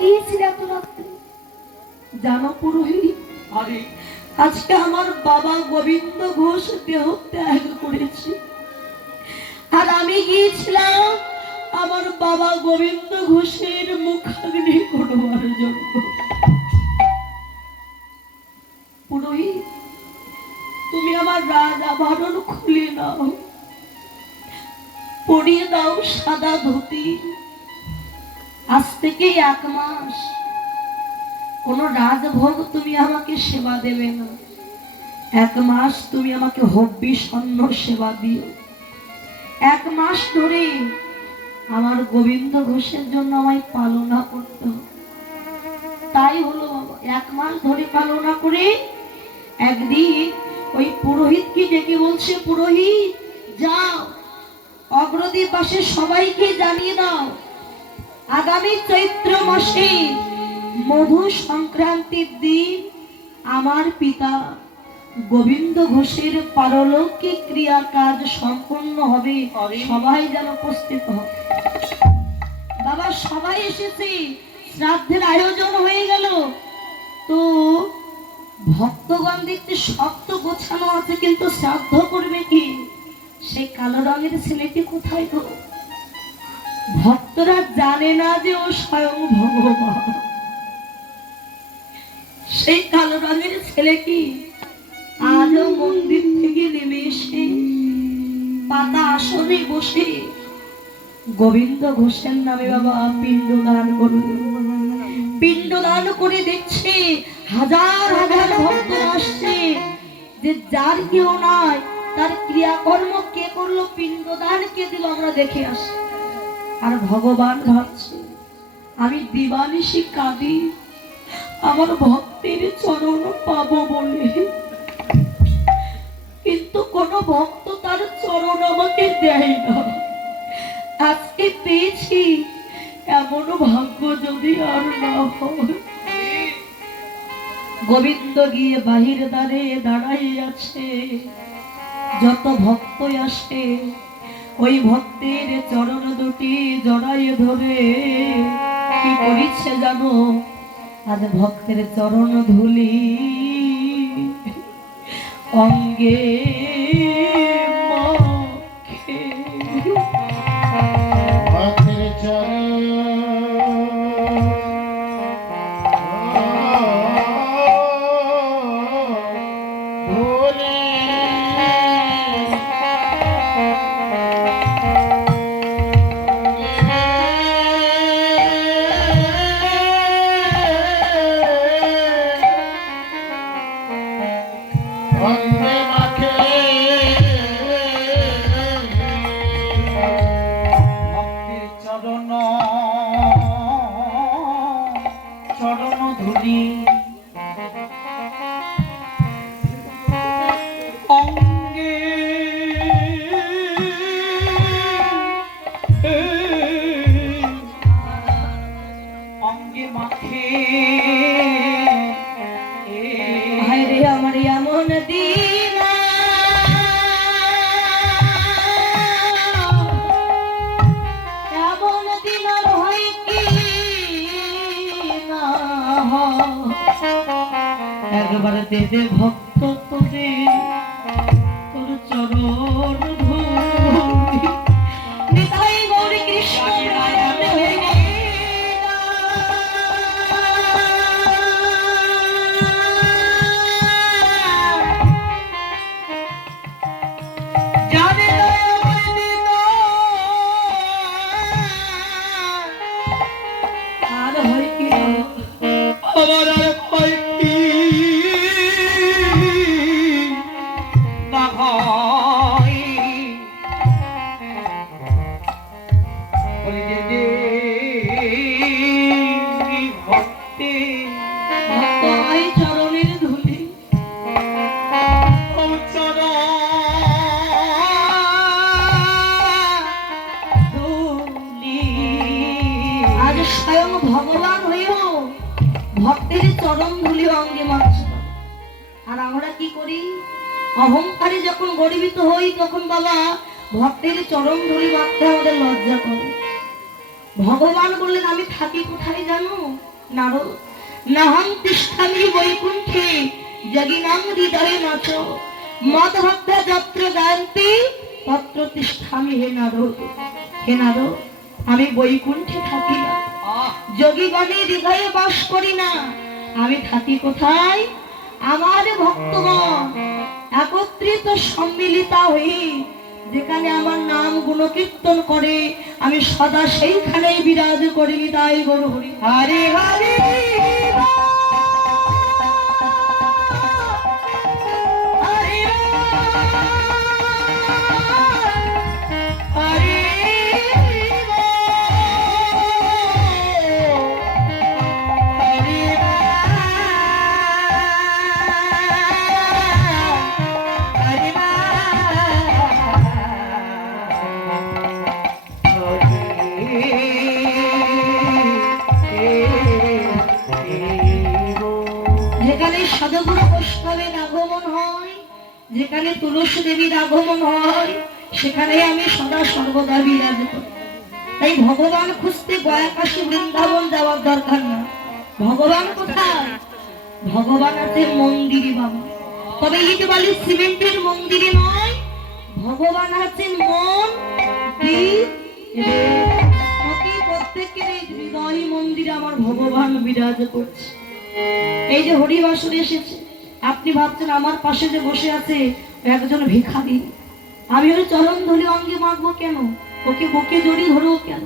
গিয়েছিলে এত রাত্রে? জানো পুরোহিত, আরে আজকে আমার বাবা গোবিন্দ ঘোষ দেহ ত্যাগ করেছে, আর আমি গিয়েছিলাম আমার বাবা গোবিন্দ ঘোষের মুখাগ্নি করবার জন্য। পুরোহিত, তুমি আমার রাজ আভরণ খুলে নাও, পরিয়ে দাও সাদা ধুতি। আজ থেকে 1 মাস কোন রাজভোগ তুমি আমাকে সেবা দেবে না। 1 মাস তুমি আমাকে হব্বি স্বর্ণ সেবা দিও। 1 মাস ধরে আমার গোবিন্দ ঘোষের জন্য আমায় পালনা করতে হবে। তাই হলো বাবা, 1 মাস ধরে পালনা করে একদিন ওই পুরোহিতকে ডেকে বলছে, পুরোহিত যাও অগ্রদীপ পাশে সবাইকে জানিয়ে দাও আগামী চৈত্র মাসে মধু সংক্রান্তির দিন আমার পিতা গোবিন্দ ঘোষের পারলৌকিক ক্রিয়া কাজ সম্পন্ন হবে, সবাই যেন উপস্থিত হবে। বাবা সবাই এসেছে, শ্রাদ্ধের আয়োজন হয়ে গেল। তো ভক্তগণ দেখতে শক্ত গোছানো আছে, কিন্তু শ্রাদ্ধ করবে কি? সেই কালো রঙের ছেলেটি কোথায় গো? ভক্তরা জানে না যে ও স্বয়ং ভগবান। সেই কালো রঙের ছেলেটি আজও মন্দির থেকে নেমে এসে পাতা আসনে বসে গোবিন্দ ঘোষের নামে বাবা পিণ্ডদান করল। পিণ্ডদান করে দেখছে হাজার হাজার ভক্ত আসছে, যে যার কেউ নাই তার ক্রিয়াকর্ম কে করলো, পিণ্ডদান কে দিল, আমরা দেখে আসি। আর ভগবান ভাবছে আমি দিবানিশি কাঁদি আমার ভক্তের চরণ পাবো বলে, কিন্তু কোন ভক্ত তার চরণ আমাকে দেয় না। আজকে পেয়েছি, এমন ভাগ্য যদি আর না হয়। গোবিন্দ গিয়ে বাহির দ্বারে দাঁড়াই আছে, যত ভক্ত আসে ওই ভক্তের চরণ দুটি জড়াইয়ে ধরে কি করিছে জানো? আজ ভক্তের চরণ ধুলি অঙ্গে মাখে। ভক্তের চরণ ধুলি অঙ্গে মাখে। ভক্তের চরণ চরণ ধুলি অঙ্গে অঙ্গে মাখে। হায় রে আমার এমন দিন, এমন দিন আর হয় কি না হয়। একবার দে দে ভক্ত তোদের তোর চরণ ধুলি। নিতাই গৌর কৃষ্ণ রায়ণ হয়ে জানে না আমার দিন আর হয় কি না। আমার আর ভয় কি না হয়। বলি যে ভক্তি ভক্ত আই চরণের ধুলি, ধুলি আজ স্বয়ং ভগবান হয়েও ভক্তের চরণ ধুলি অঙ্গে মারছে। আর আমরা কি করি? অহংকারে যখন গর্বিত হই তখন বাবা ভক্তের চরণ ধুলি মারতে আমাদের লজ্জা করে। ভগবান বললেন আমি থাকি কোথায় জানো নারদ? নাহং তিষ্ঠামি বৈকুণ্ঠে যোগিনাং হৃদয়ে নাচ মদ ভক্তা যত্র গায়ন্তি তত্র তিষ্ঠামি। হে নারদ, হে নারদ, আমি বৈকুণ্ঠে থাকি না, যোগীগণের হৃদয়ে বাস করি না। আমি থাকি কোথায়? আমার ভক্তগণ একত্রিত সম্মিলিতা হয়ে যেখানে আমার নাম গুণকীর্তন করে আমি সদা সেইখানেই বিরাজ করি। তাই গরু হরি হরে হরে যেখানে সাধুগুরু বৈষ্ণবের আগমন হয়, যেখানে তুলসী দেবীর আগমন হয়, সেখানে আমি সদা সর্বদা বিরাজ করি। তাই ভগবান খুঁজতে গয়া কাশী বৃন্দাবন যাওয়ার দরকার না। ভগবান কোথায়? ভগবান আছে মন্দিরে বাবা। তবে ইট বালি সিমেন্টের মন্দিরে নয়, ভগবান আছেন মন প্রত্যেকের এই হৃদয় মন্দিরে আমার ভগবান বিরাজ করছে। এই যে হরিবাসরে এসেছে, আপনি ভাবছেন আমার পাশে যে বসে আছে একজন ভিখারি, আমি ওর চরণ ধরে অঙ্গে মাখবো কেন? ওকে বুকে জড়িয়ে ধরবো কেন?